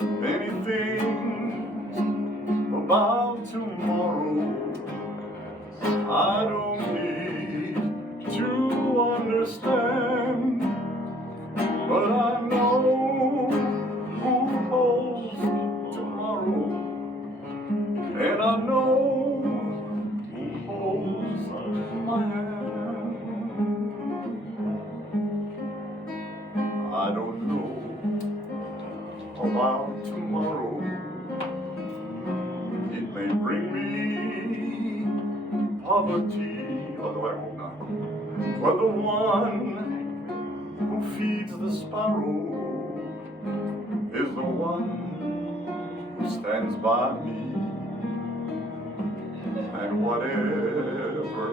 many things about tomorrow I don't need to understand, but I know who holds tomorrow, and I know who holds my hand. I don't know about tomorrow. It may bring me poverty, although I hope not. But the one who feeds the sparrow is the one who stands by me. And whatever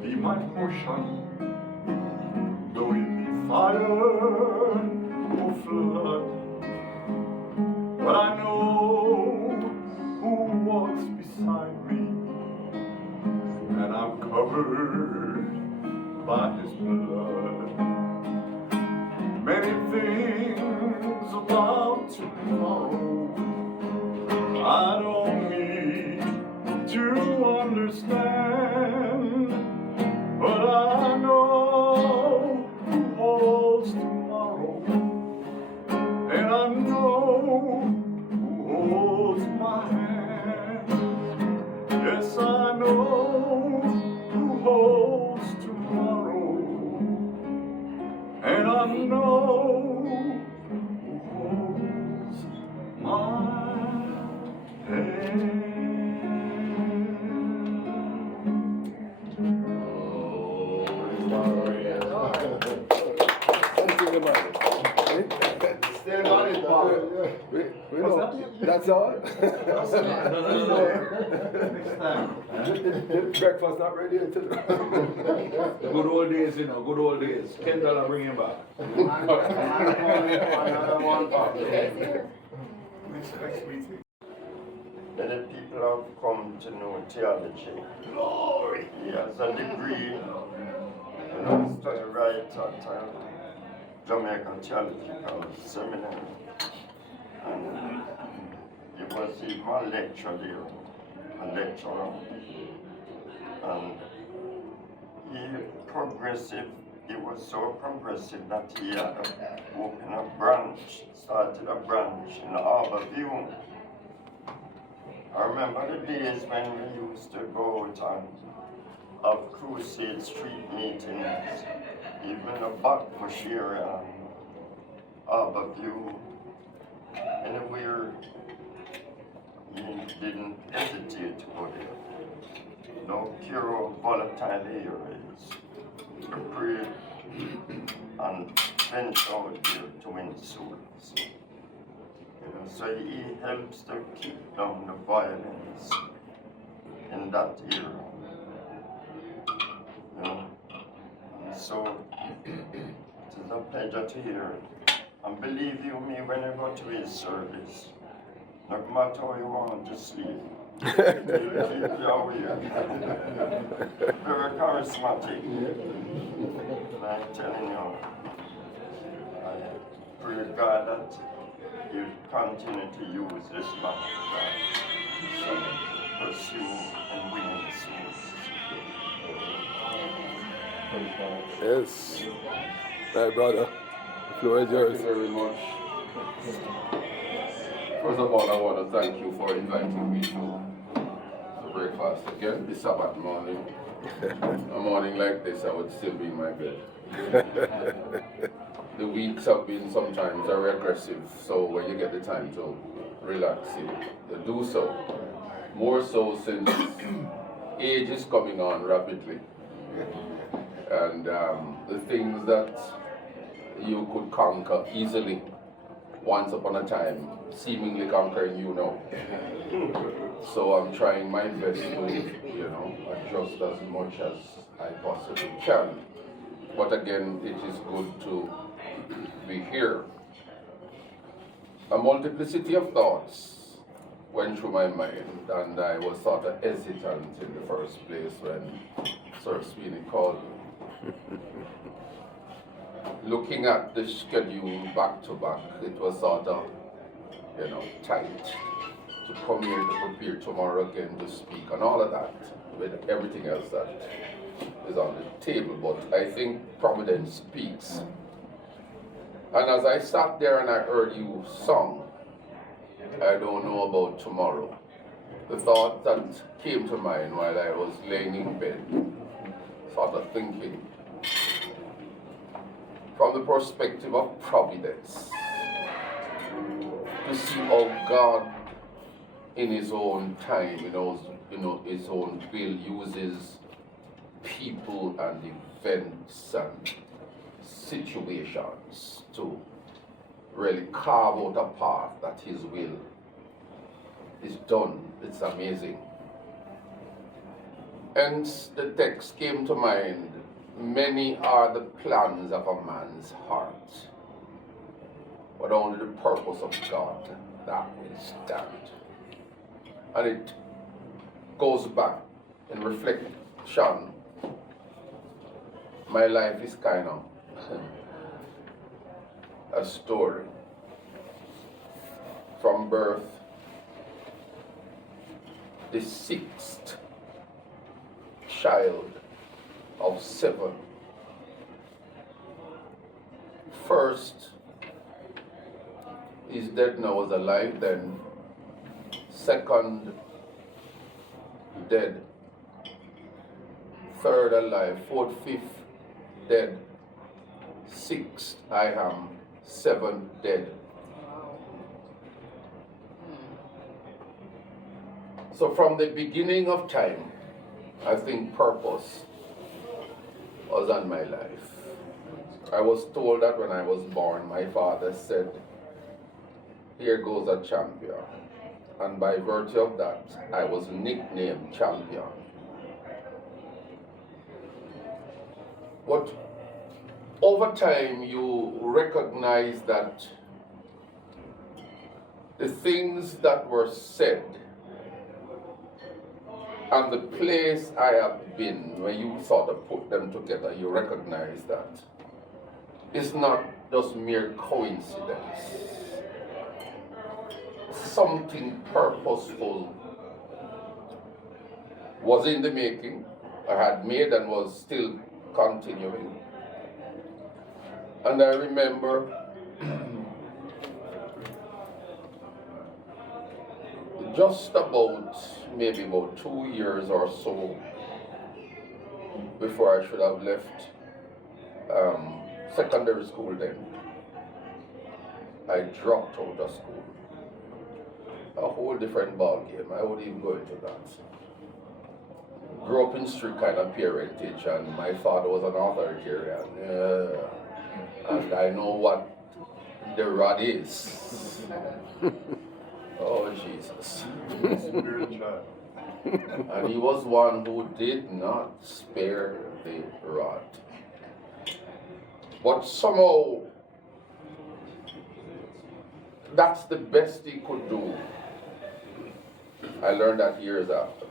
be my portion, though it be fire or flood, but I know who walks beside me, and I'm covered by his blood. Many things about tomorrow I don't need to understand, but I know who holds tomorrow, and I know who holds my hand. Yes, I know who holds tomorrow, and I know who holds my hand. Stand by it, Bob. We don't. That's all? Breakfast not ready until. Good old days, you know, good old days. $10 bring him back. Another one, Bob. Next meeting. Many people have come to know theology. Glory. He has a degree, study right at Jamaican Theological Seminary. And he was even a lecturer there, a lecturer. And he was so progressive that he had opened a branch, started a branch in Harborview. I remember the days when we used to go out and have crusade street meetings, even in the Backbush area, Harborview, anywhere. He didn't hesitate to go there. No cure of volatile areas. To pray and venture out there to win souls. So he helps to keep down the violence in that era. So it is a pleasure to hear it. And believe you me, when I go to his service, no matter how you want to sleep, he'll keep you awake. Very charismatic. And I'm telling you, I pray God that you continue to use this man to pursue and win souls. Yes. Right, brother. The floor is yours. Thank you very much. First of all, I want to thank you for inviting me to breakfast again this Sabbath morning. A morning like this, I would still be in my bed. The weeks have been sometimes very aggressive, so when you get the time to relax, you do so. More so since age is coming on rapidly. And the things that you could conquer easily once upon a time, seemingly conquering you now. So I'm trying my best to, adjust as much as I possibly can. But again, it is good to be here. A multiplicity of thoughts went through my mind, and I was sort of hesitant in the first place when Sir Sweeney called me. Looking at the schedule back to back, it was sort of tight to come here to prepare tomorrow again to speak and all of that, with everything else that is on the table. But I think Providence speaks. And as I sat there and I heard you song, I don't know about tomorrow, the thought that came to mind while I was laying in bed, sort of thinking, from the perspective of providence, to see how God, in His own time, His own will, uses people and events and situations to really carve out a path that His will is done. It's amazing. And the text came to mind, many are the plans of a man's heart, but only the purpose of God that will stand. And it goes back in reflection. My life is kind of a story. From birth, the sixth child of 7. First is dead now, was alive then. Second, dead. Third, alive. Fourth, fifth, dead. Sixth, I am. 7, dead. So from the beginning of time, I think purpose was on my life. I was told that when I was born, my father said, here goes a champion. And by virtue of that, I was nicknamed champion. But over time, you recognize that the things that were said and the place I have been, when you sort of put them together, you recognize that it's not just mere coincidence. Something purposeful was in the making, I had made and was still continuing. And I remember just maybe about 2 years or so before I should have left secondary school then, I dropped out of school. A whole different ball game. I wouldn't even go into that. Grew up in strict kind of parentage, and my father was an authoritarian. And I know what the rod is. Oh, Jesus. And he was one who did not spare the rod. But somehow, that's the best he could do. I learned that years after.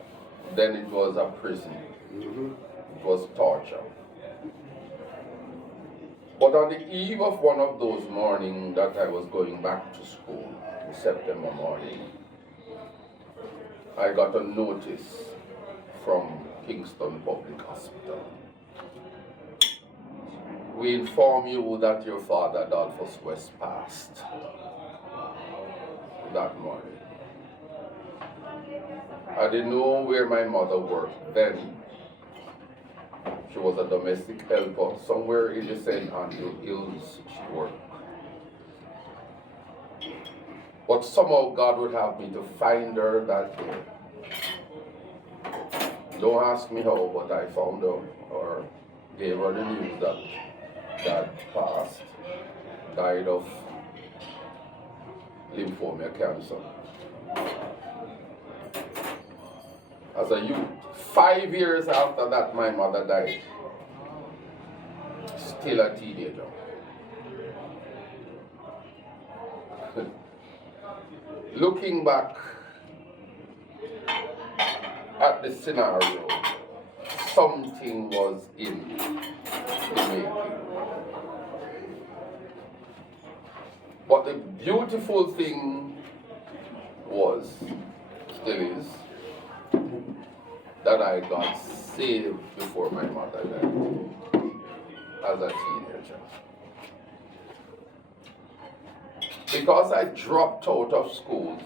Then it was a prison. It was torture. But on the eve of one of those mornings that I was going back to school, in September morning, I got a notice from Kingston Public Hospital. We inform you that your father, Adolphus West, passed that morning. I didn't know where my mother worked then. She was a domestic helper. Somewhere in the St. Andrew Hills she worked. But somehow God would have me to find her that day. Don't ask me how, but I found her or gave her the news that Dad passed, died of lymphoma cancer. As a youth, 5 years after that, my mother died. Still a teenager. Looking back at the scenario, something was in the making. But the beautiful thing was, still is, that I got saved before my mother died as a teenager. Because I dropped out of school,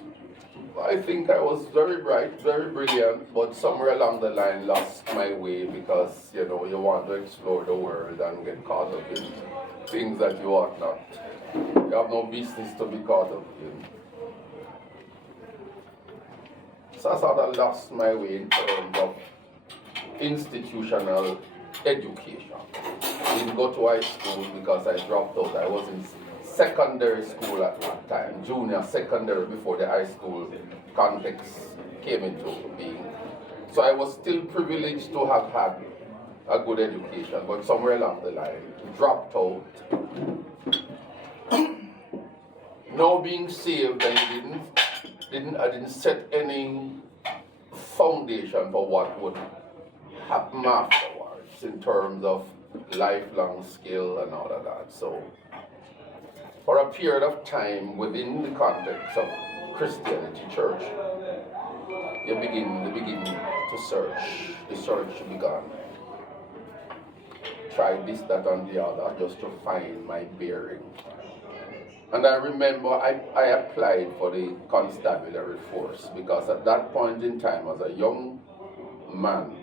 I think I was very bright, very brilliant, but somewhere along the line lost my way because, you know, you want to explore the world and get caught up in things that you ought not. You have no business to be caught up in. So I sort of lost my way in terms of institutional education. I didn't go to high school because I dropped out. I was in secondary school at that time, junior secondary, before the high school context came into being. So I was still privileged to have had a good education, but somewhere along the line, dropped out. Now being saved, I didn't set any foundation for what would happen afterwards in terms of lifelong skill and all of that. So for a period of time within the context of Christianity church, you begin to search. The search began. Try this, that, and the other just to find my bearing. And I remember I applied for the constabulary force because at that point in time, as a young man,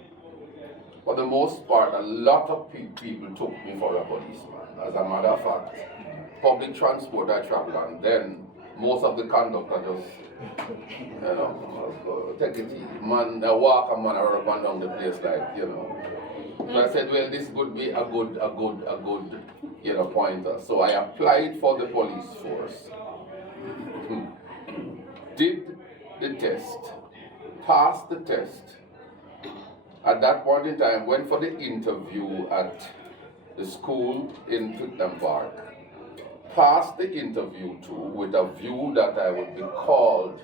for the most part, a lot of people took me for a policeman. As a matter of fact, public transport I traveled on, then most of the conductor just, you know, take it easy. Man, I walk a man around down the place like, you know. So I said, well, this would be a good, you know, pointer. So I applied for the police force, did the test, passed the test. At that point in time, went for the interview at the school in Tottenham Park. Passed the interview too with a view that I would be called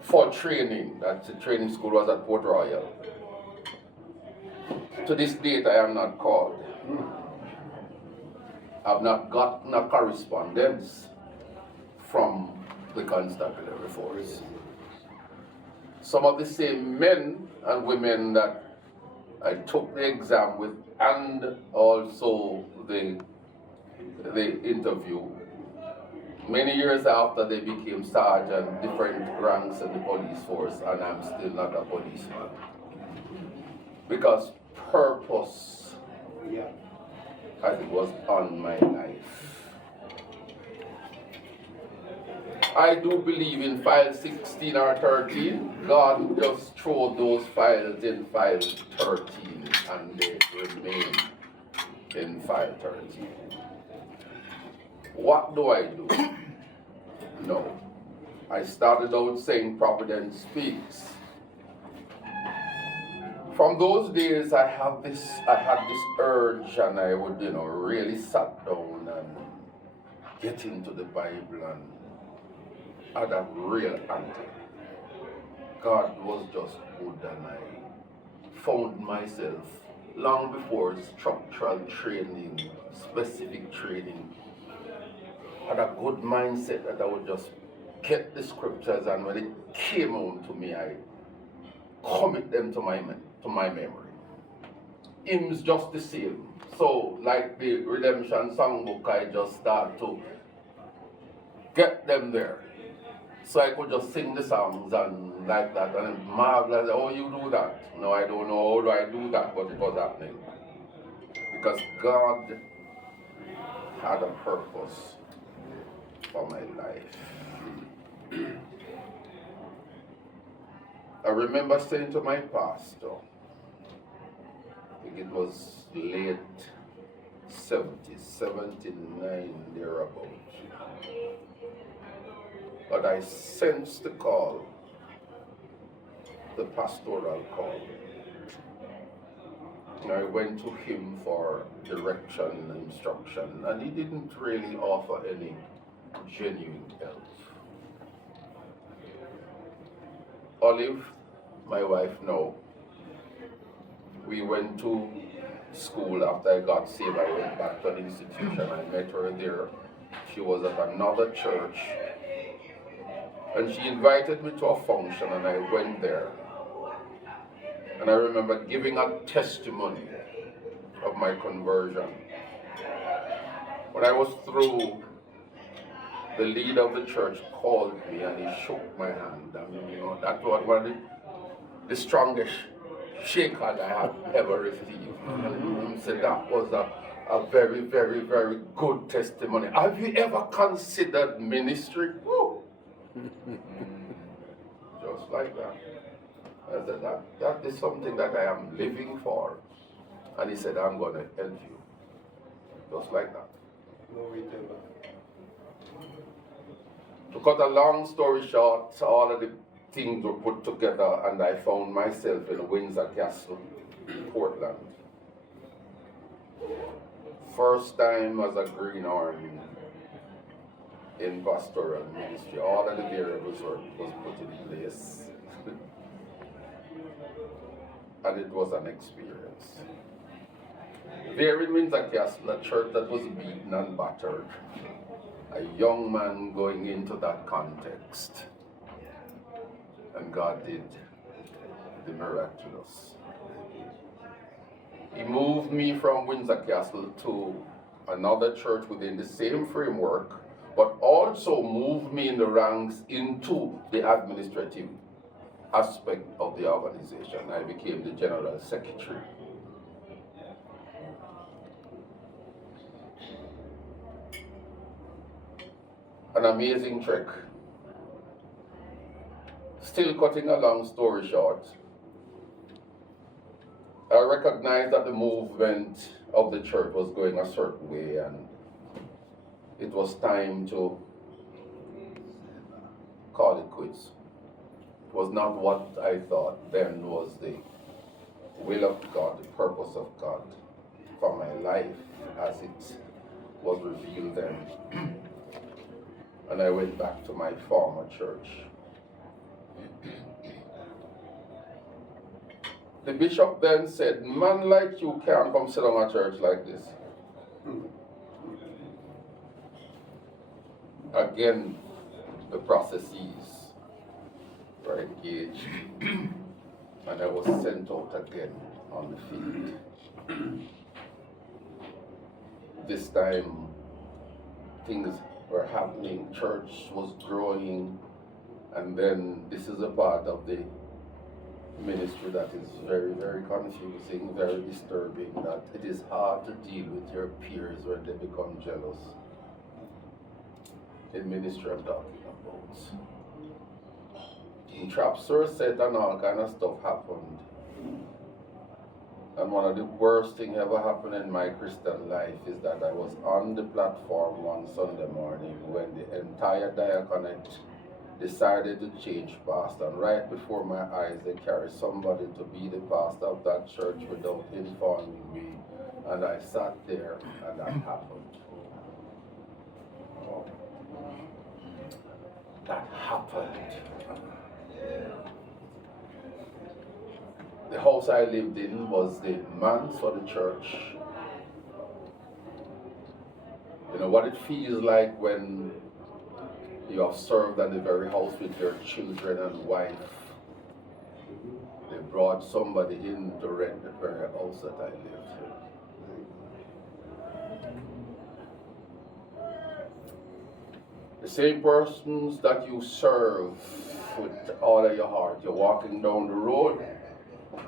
for training. That the training school was at Port Royal. To this date, I am not called. I've not gotten a correspondence from the constabulary force. Some of the same men and women that I took the exam with and also the interview, many years after they became sergeant, different ranks in the police force, and I'm still not a policeman. Because purpose, I think, was on my life. I do believe in file 16 or 13. God just threw those files in file 13 and they remain in file 13. What do I do? No. I started out saying Providence speaks. From those days I had this urge, and I would, you know, really sat down and get into the Bible and had a real angle. God was just good, and I found myself long before structural training, specific training, had a good mindset that I would just get the scriptures, and when it came on to me, I commit them to my memory. Hymns just the same. So like the Redemption Songbook, I just start to get them there. So I could just sing the songs and like that, and then marvel, oh, you do that. No, I don't know how do I do that, but it was happening. Because God had a purpose for my life. I remember saying to my pastor, I think it was late 70s, 79, thereabouts. But I sensed the call, the pastoral call. And I went to him for direction and instruction, and he didn't really offer any genuine help. Olive, my wife, no. We went to school after I got saved. I went back to an institution. I met her there. She was at another church. And she invited me to a function and I went there. And I remember giving a testimony of my conversion. When I was through, the leader of the church called me and he shook my hand. And you know, that was one of the strongest shake hand I have ever received. And he said that was a very, very, very good testimony. Have you ever considered ministry? Woo. Just like that. I said that is something that I am living for. And he said, I'm going to help you. Just like that. To cut a long story short, all of the things were put together and I found myself in Windsor Castle, Portland. First time as a greenhorn in pastoral ministry. All of the variables was put in place. And it was an experience. There in Windsor Castle, a church that was beaten and battered. A young man going into that context. And God did the miraculous. He moved me from Windsor Castle to another church within the same framework, but also moved me in the ranks into the administrative aspect of the organization. I became the general secretary. An amazing trek. Still cutting a long story short, I recognized that the movement of the church was going a certain way and it was time to call it quits. It was not what I thought then was the will of God, the purpose of God for my life as it was revealed then. And I went back to my former church. The bishop then said, man like you can't come sit on a church like this. Again, the processes were engaged and I was sent out again on the field. This time, things were happening, church was growing, and then this is a part of the ministry that is very, very confusing, very disturbing, that it is hard to deal with your peers when they become jealous. In ministry I'm talking about. Traps were set and all kind of stuff happened. And one of the worst things ever happened in my Christian life is that I was on the platform one Sunday morning when the entire diaconate decided to change pastor. And right before my eyes, they carried somebody to be the pastor of that church without informing me. And I sat there and that happened. Oh. That happened. The house I lived in was the manse for the church. You know what it feels like when you have served at the very house with your children and wife. They brought somebody in to rent the very house that I lived in. The same persons that you serve with all of your heart, you're walking down the road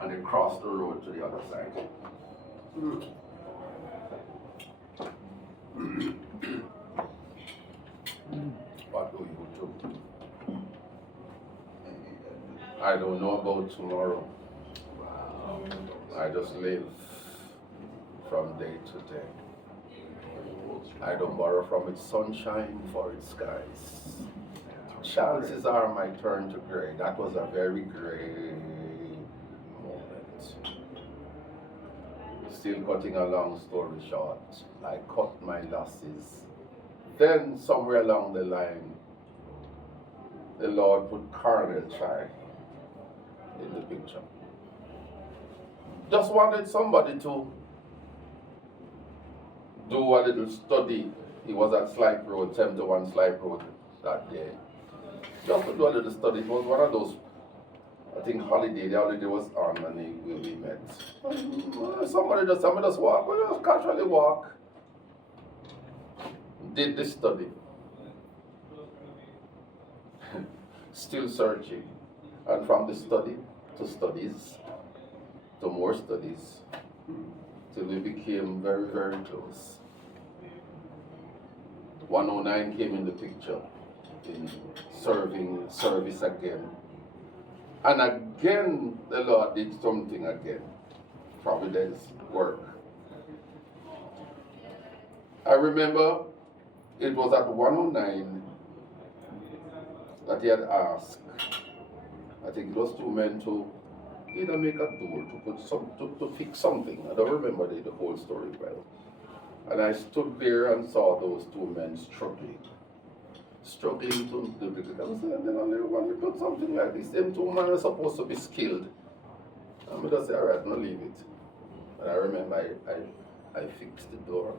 and they cross the road to the other side. What do you do? I don't know about tomorrow. I just live from day to day. I don't borrow from its sunshine for its skies. Chances are my turn to gray. That was a very gray moment. Still cutting a long story short, I cut my losses. Then somewhere along the line, the Lord put Colonel Chai in the picture. Just wanted somebody to do a little study. He was at Slipe Road, 71 Slipe Road that day. Just to do a little study. It was one of those, I think, holiday. The holiday was on and we met. Somebody just walk. We just casually walk. Did the study. Still searching. And from the study to studies, to more studies, till we became very, very close. 109 came in the picture, in service again. And again, the Lord did something again. Providence work. I remember it was at 109 that he had asked, I think it was two men to either make a door, to fix something. I don't remember the whole story well. And I stood there and saw those two men struggling to do it. I was saying, when you put something like this, them two men are supposed to be skilled. And I just say, all right, no, leave it. And I remember I fixed the door.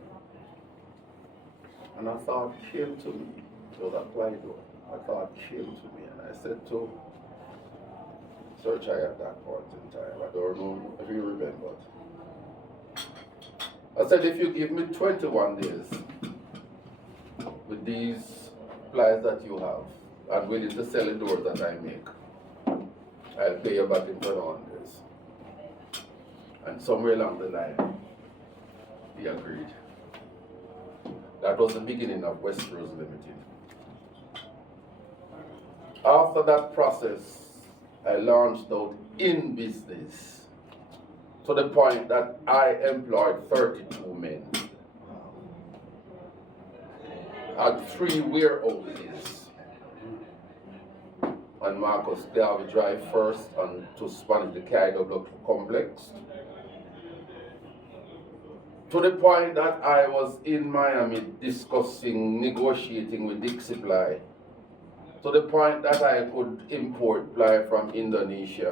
And a thought came to me. It was a ply door. A thought came to me, and I said to Search I at that point in time. I don't know if you remember. I said, if you give me 21 days with these plies that you have, and willing to sell the doors that I make, I'll pay you back in 21 days. And somewhere along the line, he agreed. That was the beginning of West Rose Limited. After that process, I launched out in business to the point that I employed 32 men. Had 3 warehouses on Marcus Garvey Drive first and to Spanish the KW complex. To the point that I was in Miami discussing, negotiating with Dixie Ply. To the point that I could import ply from Indonesia.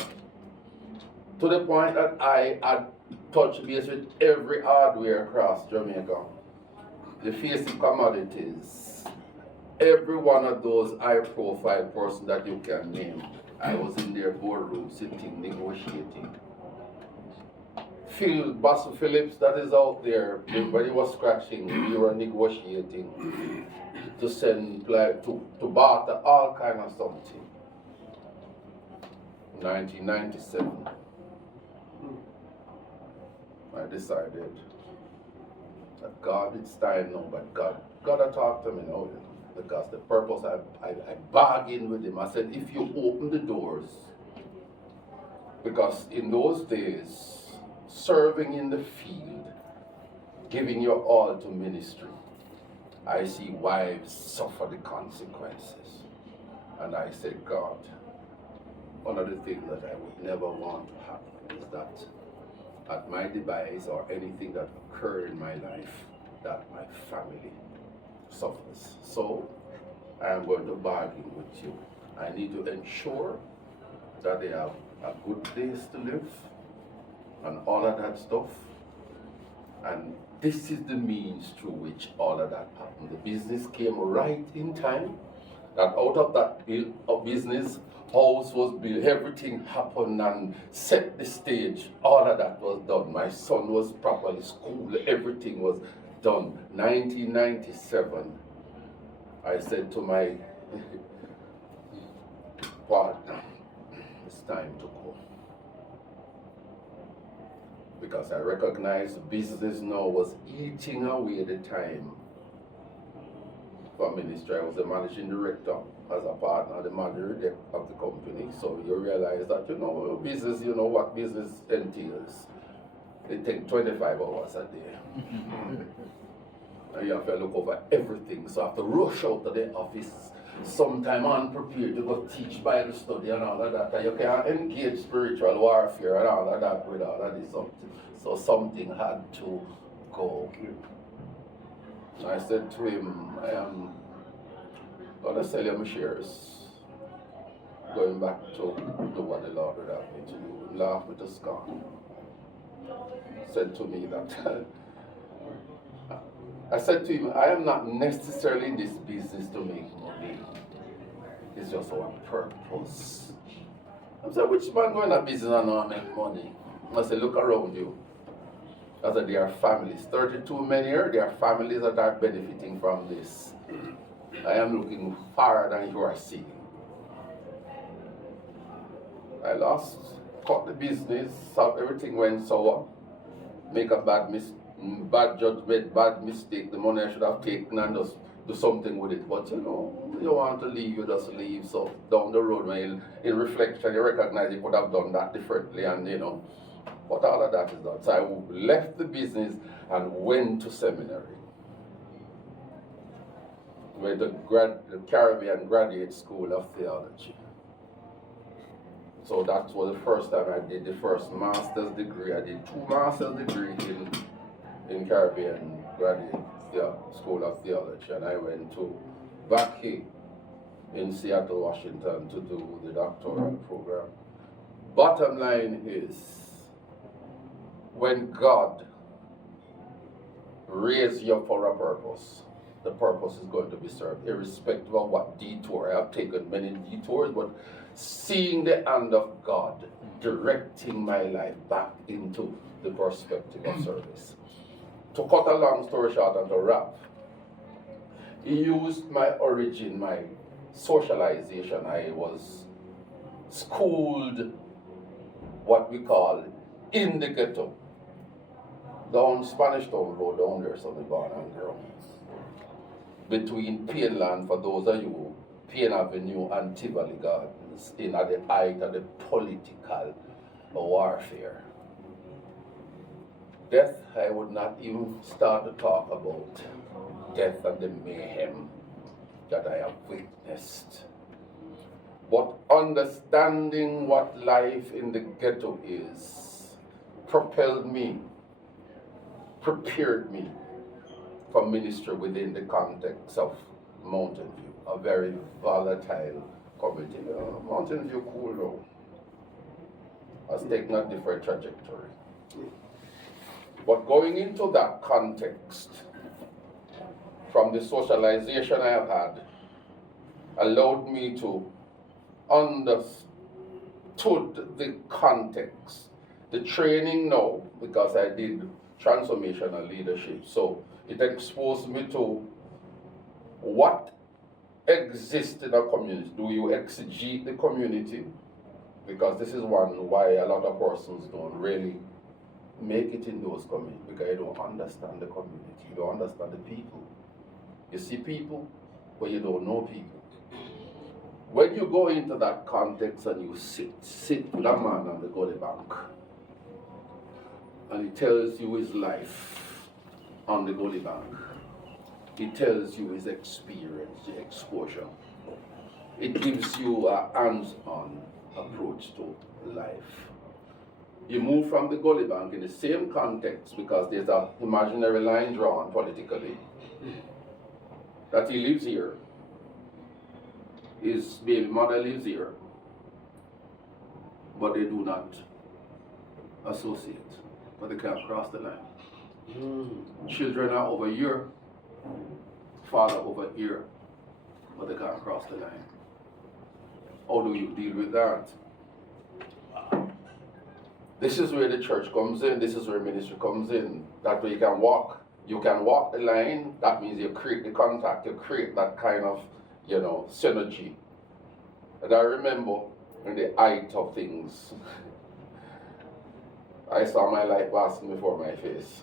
To the point that I had touched base with every hardware across Jamaica. The facing commodities. Every one of those high-profile persons that you can name. I was in their boardroom sitting, negotiating. Phil Bassel Phillips, that is out there, everybody was scratching, we were negotiating to send, to barter all kind of something. 1997, I decided that God, it's time now, but God had talked to me now, because the purpose, I bargained with him. I said, if you open the doors, because in those days, serving in the field, giving your all to ministry, I see wives suffer the consequences. And I said, God, one of the things that I would never want to happen is that at my demise or anything that occurred in my life, that my family suffers. So I am going to bargain with you. I need to ensure that they have a good place to live and all of that stuff. And this is the means through which all of that happened. The business came right in time. That out of that business, house was built, everything happened and set the stage. All of that was done. My son was properly schooled, everything was done. 1997, I said to my partner, it's time to go. Because I recognized business now was eating away the time for ministry. I was the managing director as a partner, the manager of the company. So you realize that, business, what business entails. It takes 25 hours a day. And you have to look over everything. So I have to rush out to the office, sometime unprepared to go teach Bible study and all of that. And you can't engage spiritual warfare and all of that with all of this something. So something had to go. I said to him, I am going to sell you my shares. Going back to do what the Lord would have me to do. Laugh with a scorn. Said to me that I said to him, I am not necessarily in this business to make money. It's just one purpose. I said, which man going to business and not make money? I said, look around you. I said, there are families, 32 men here, there are families that are benefiting from this. I am looking farther than you are seeing. I lost, cut the business, so everything went sour. Make a bad judgment, bad mistake. The money I should have taken and just do something with it. But you know, you want to leave, you just leave. So down the road, when in reflection, you recognize you could have done that differently, and you know. But all of that is done. So I left the business and went to seminary. Went to the Caribbean Graduate School of Theology. So that was the first time I did the first master's degree. I did 2 master's degrees in Caribbean Graduate School of Theology, and I went to back here in Seattle, Washington to do the doctoral program. Bottom line is, when God raises you up for a purpose, the purpose is going to be served, irrespective of what detour. I have taken many detours, but seeing the hand of God directing my life back into the perspective of service. To cut a long story short and to wrap, He used my origin, my socialization. I was schooled what we call in the ghetto. Down Spanish Town Road, down there, so we born and grew. Between Pineland, for those of you, Pine Avenue and Tivoli Gardens, in at the height of the political warfare. Death, I would not even start to talk about death and the mayhem that I have witnessed. But understanding what life in the ghetto is propelled me, prepared me for ministry within the context of Mountain View, a very volatile community. Mountain View cool though, has taken a different trajectory. But going into that context, from the socialization I have had, allowed me to understood the context, the training now, because I did transformational leadership. So it exposed me to what exists in a community. Do you exegete the community? Because this is one why a lot of persons don't really make it in those communities, because you don't understand the community, you don't understand the people. You see people, but you don't know people. When you go into that context and you sit with a man on the Gully Bank, and he tells you his life on the Gully Bank. He tells you his experience, the exposure. It gives you a hands-on approach to life. You move from the Gully Bank in the same context, because there's an imaginary line drawn politically that he lives here. His baby mother lives here, but they do not associate, but they can't cross the line. Children are over here, father over here, but they can't cross the line. How do you deal with that? This is where the church comes in, this is where ministry comes in. That way you can walk the line. That means you create the contact, you create that kind of, synergy. And I remember in the height of things, I saw my life passing before my face.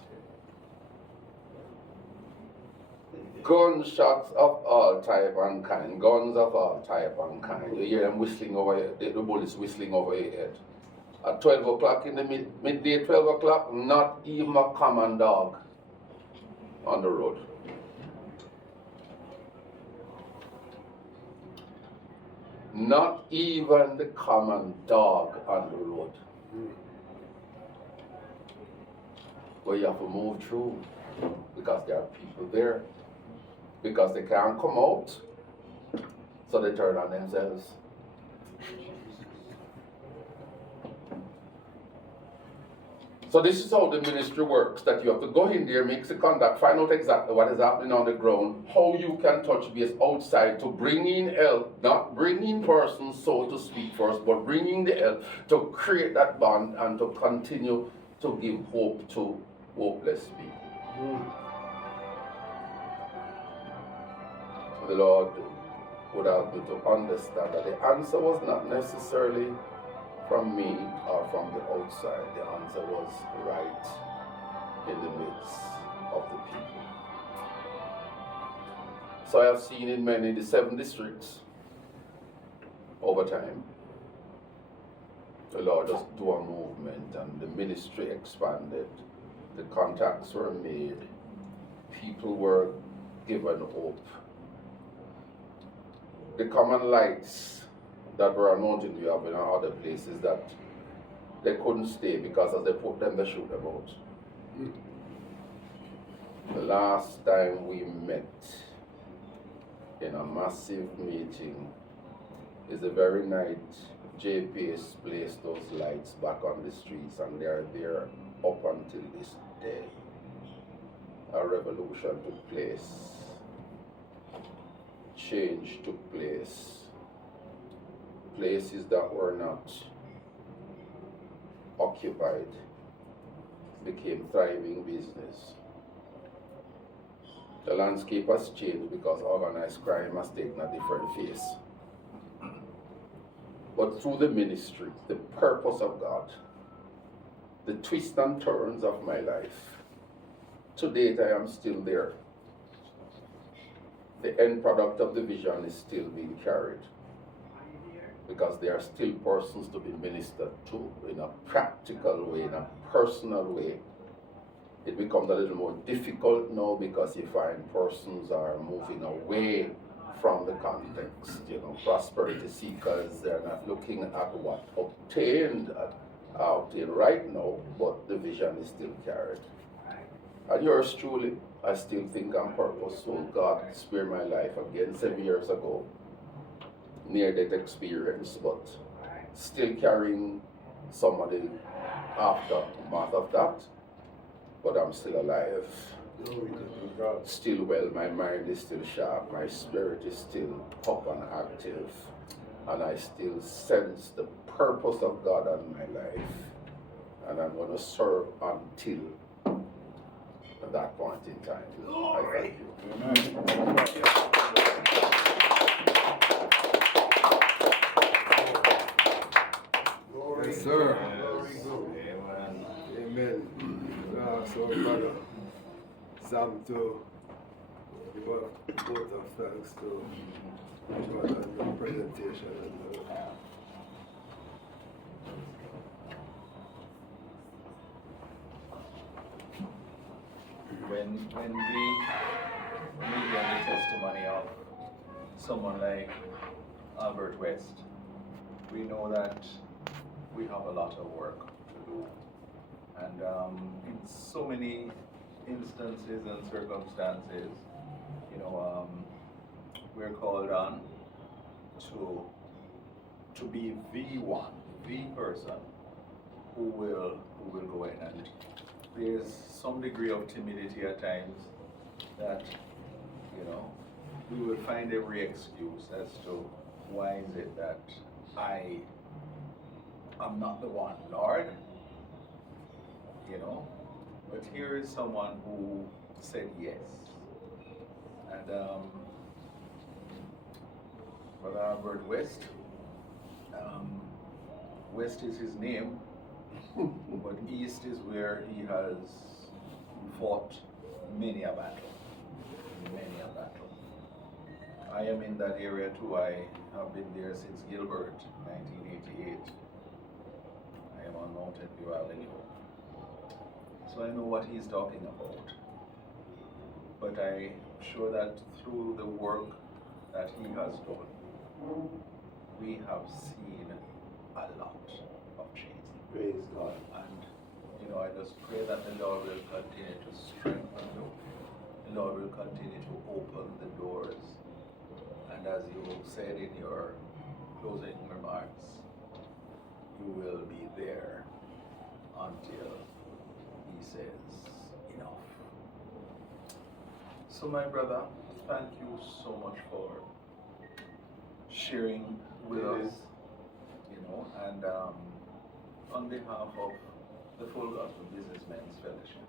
Gunshots of all type and kind, guns of all type and kind. You hear them whistling over the bullets whistling over your head. At 12 o'clock in the midday, 12 o'clock, not even a common dog on the road. Not even the common dog on the road. But you have to move through, because there are people there. Because they can't come out, so they turn on themselves. So this is how the ministry works, that you have to go in there, make the contact, find out exactly what is happening on the ground, how you can touch base outside to bring in help, not bring in persons, so to speak first, but bringing the help to create that bond and to continue to give hope to hopeless people. The Lord would help me to understand that the answer was not necessarily from me or from the outside. The answer was right in the midst of the people. So I have seen in many, the 7 districts, over time, the Lord just do a movement and the ministry expanded. The contacts were made. People were given hope. The common lights that were anointed you have in other places that they couldn't stay because as they put them, they shoot them out. The last time we met in a massive meeting is the very night JPS placed those lights back on the streets, and they are there up until this day. A revolution took place. Change took place. Places that were not occupied became thriving business. The landscape has changed because organized crime has taken a different face. But through the ministry, the purpose of God, the twists and turns of my life, to date I am still there. The end product of the vision is still being carried, because there are still persons to be ministered to in a practical way, in a personal way. It becomes a little more difficult now because you find persons are moving away from the context. Prosperity seekers, they're not looking at what obtained right now, but the vision is still carried. And yours truly, I still think I'm purposeful. God spared my life again 7 years ago. Near-death experience, but still carrying somebody aftermath of that. But I'm still alive. Still well, my mind is still sharp, my spirit is still up and active, and I still sense the purpose of God on my life, and I'm going to serve until that point in time. I thank you. Yes, sir. Amen. So, brother, Sam, to give a vote of thanks to God and the presentation. When we hear the testimony of someone like Albert West, we know that we have a lot of work to do. And in so many instances and circumstances, we're called on to be the one, the person who will go in. And there's some degree of timidity at times that, we will find every excuse as to why is it that I'm not the one, Lord, but here is someone who said yes. And Brother Albert West, West is his name, but East is where he has fought many a battle. I am in that area too. I have been there since Gilbert, 1988. I am on Mountain View Avenue. So I know what he's talking about. But I'm sure that through the work that he has done, we have seen a lot of change. Praise God. And I just pray that the Lord will continue to strengthen you. The Lord will continue to open the doors. And as you said in your closing remarks, you will be there until he says enough. So my brother, thank you so much for sharing with us, you know, and on behalf of the Full Gospel Businessmen's Fellowship,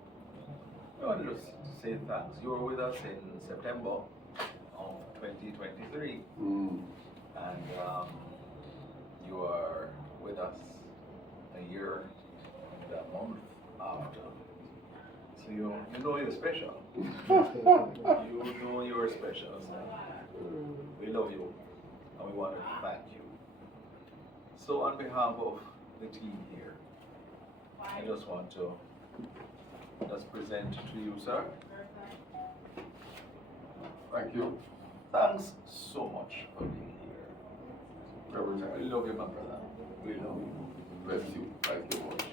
I want to just say thanks. You were with us in September of 2023, and you are with us a year and a month after. So you know you're special. You know you're special. So we love you and we want to thank you. So on behalf of the team here, I just want to present to you, sir. Thank you. Thanks so much for being here. Every We time. love you, my brother. We love you. Bless you. Thank you much.